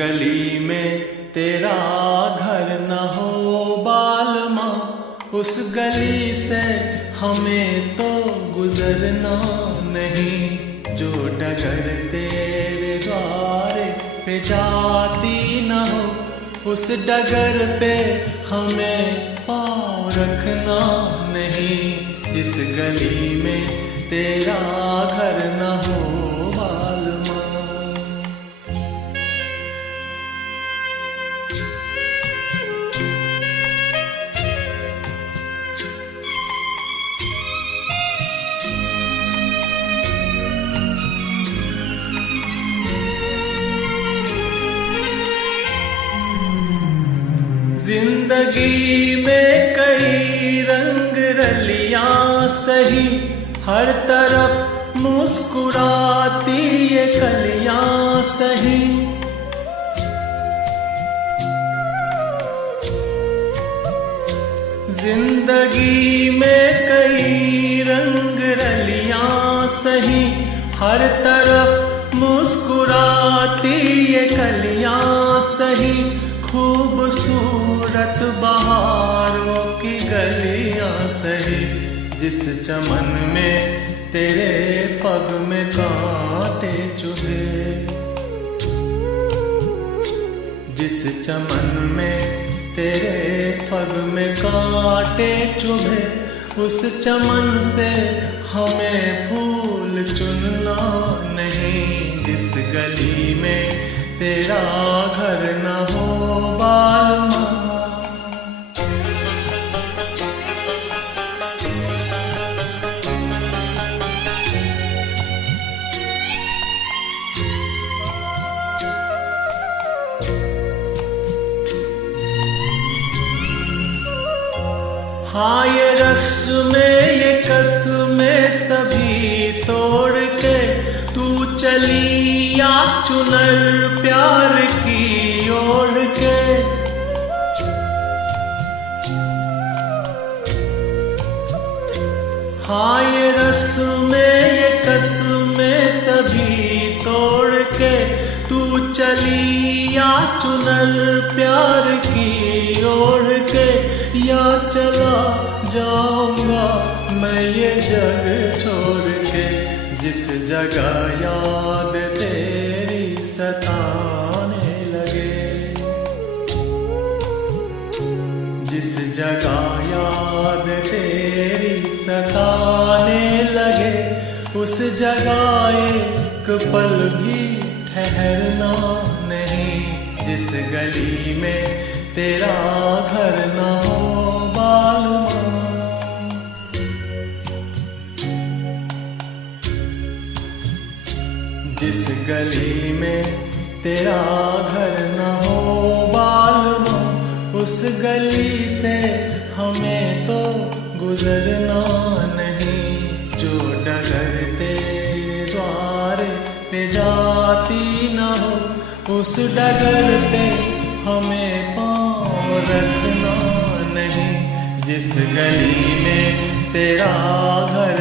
गली में तेरा घर न हो बालमा, उस गली से हमें तो गुजरना नहीं। जो डगर तेरे द्वार पे जाती न हो, उस डगर पे हमें पाँव रखना नहीं। जिस गली में तेरा घर न हो बालमा। जिंदगी में कई रंग रलियां सही, हर तरफ मुस्कुराती ये कलियां सही। जिंदगी में कई रंग रलियां सही, हर तरफ मुस्कुराती ये कलियां सही। खूबसूरत बहारों की गलियां सही, जिस चमन में तेरे पग में कांटे चुभे। जिस चमन में तेरे पग में कांटे चुभे, उस चमन से हमें फूल चुनना नहीं। जिस गली में तेरा घर न हो बालमा। हाँ ये रस्में ये कसमें सभी तोड़ के तू चली या चुनर प्यार की ओढ़ के। हाँ ये रस्में ये कसमें सभी तोड़ के तू चली या चुनर प्यार की ओढ़ के। या चला जाऊंगा मैं ये जग छोड़ के, जिस जगह याद तेरी सताने लगे। जिस जगह याद तेरी सताने लगे, उस जगह एक पल भी ठहरना नहीं। जिस गली में तेरा घर न हो बालमा। जिस गली में तेरा घर न हो बालमा, उस गली से हमें तो गुजरना नहीं। जो डगर तेरे द्वार पे जाती न हो, उस डगर पे हमें पाँव रखना नहीं। जिस गली में तेरा घर